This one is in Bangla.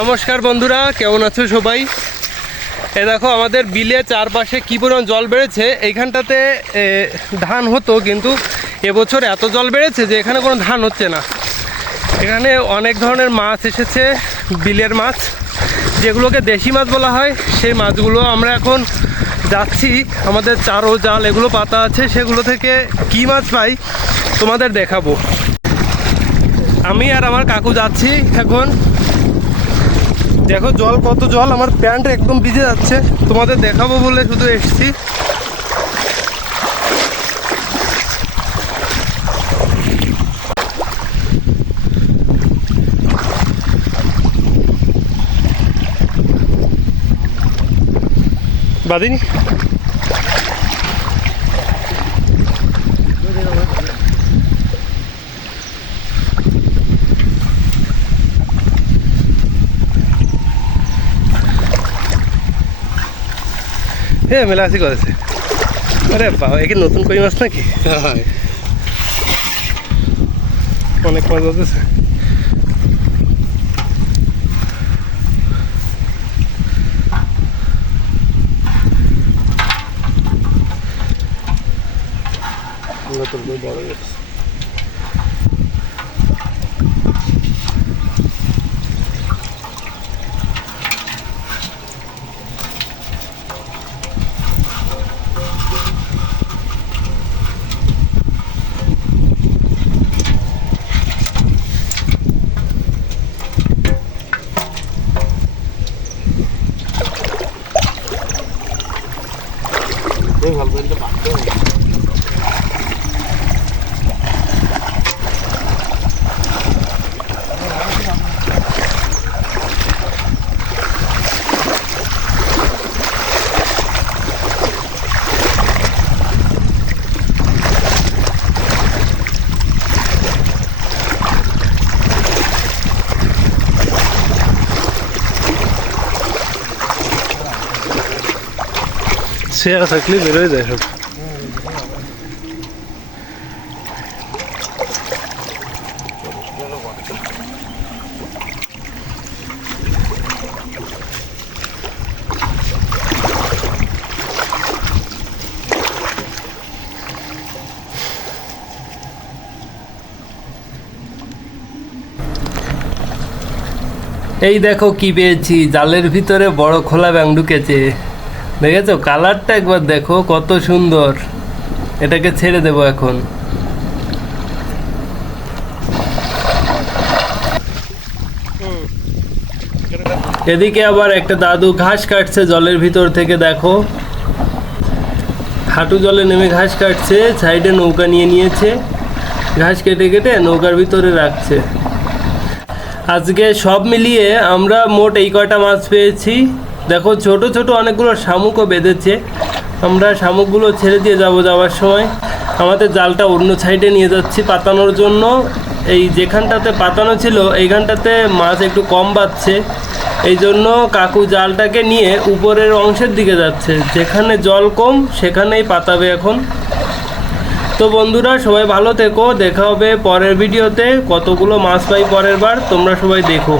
নমস্কার বন্ধুরা, কেমন আছো সবাই? এ দেখো আমাদের বিলে চারপাশে কী পরিমাণ জল বেড়েছে। এইখানটাতে ধান হতো, কিন্তু এবছর এত জল বেড়েছে যে এখানে কোনো ধান হচ্ছে না। এখানে অনেক ধরনের মাছ এসেছে, বিলের মাছ, যেগুলোকে দেশি মাছ বলা হয়। সেই মাছগুলো আমরা এখন যাচ্ছি, আমাদের চারো জাল এগুলো পাতা আছে, সেগুলো থেকে কী মাছ পাই তোমাদের দেখাবো। আমি আর আমার কাকু যাচ্ছি এখন। দেখো জল, কত জল, আমার প্যান্ট একদম ভিজে যাচ্ছে। তোমাদের দেখাবো বলে শুধু এসছি। বাদিনি হ্যাঁ, মেলাসি করেছে। আরে বাবা, একে নতুন কই মাছ নাকি? অনেক মাছ আছে। বড় গেছে। শেয়ার থাকলে বেরোয় যায় সব। এই দেখো কি পেয়েছি, জালের ভিতরে বড় খোলা ব্যাঙ ঢুকেছে। দেখেছো কালারটা? একবার দেখো কত সুন্দর। এটাকে ছেড়ে দেবো এখন। এদিকে আবার একটা দাদু ঘাস কাটছে জলের ভিতর থেকে। দেখো হাঁটু জলে নেমে ঘাস কাটছে, সাইডে নৌকা নিয়ে নিয়েছে, ঘাস কেটে কেটে নৌকার ভিতরে রাখছে। আজকে সব মিলিয়ে আমরা মোট এই কয়টা মাছ পেয়েছি। দেখো ছোট ছোট অনেকগুলো শামুকও বেঁধেছে। আমরা শামুকগুলো ছেড়ে দিয়ে যাওয়ার সময় আমাদের জালটা অন্য সাইডে নিয়ে যাচ্ছি পাতানোর জন্য। এই যেখানটাতে পাতানো ছিল এইখানটাতে মাছ একটু কম বাড়ছে, এই জন্য কাকু জালটাকে নিয়ে উপরের অংশের দিকে যাচ্ছে, যেখানে জল কম সেখানেই পাতাবে এখন। তো বন্ধুরা সবাই ভালো থেকো, দেখা হবে পরের ভিডিওতে। কতগুলো মাছ পাই পরের বার তোমরা সবাই দেখো।